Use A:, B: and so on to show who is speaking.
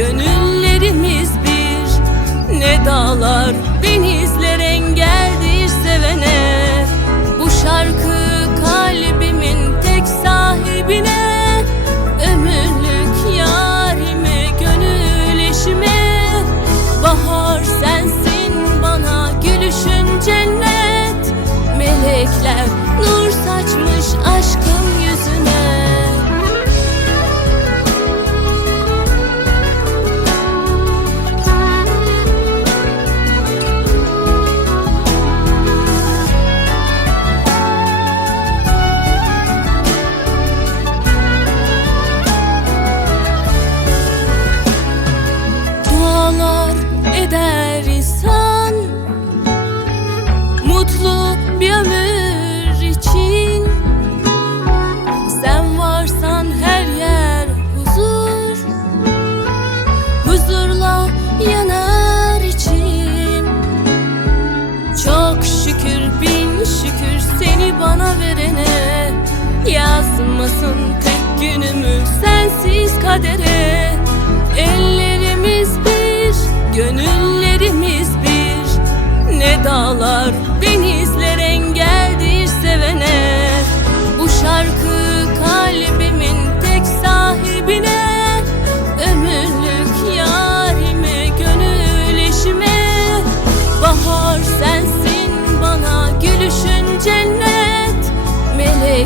A: bir, şükür seni bana verene. Yazmasın tek günümü sensiz kadere. Ellerimiz bir, gönüllerimiz bir. Ne dağlar, denizler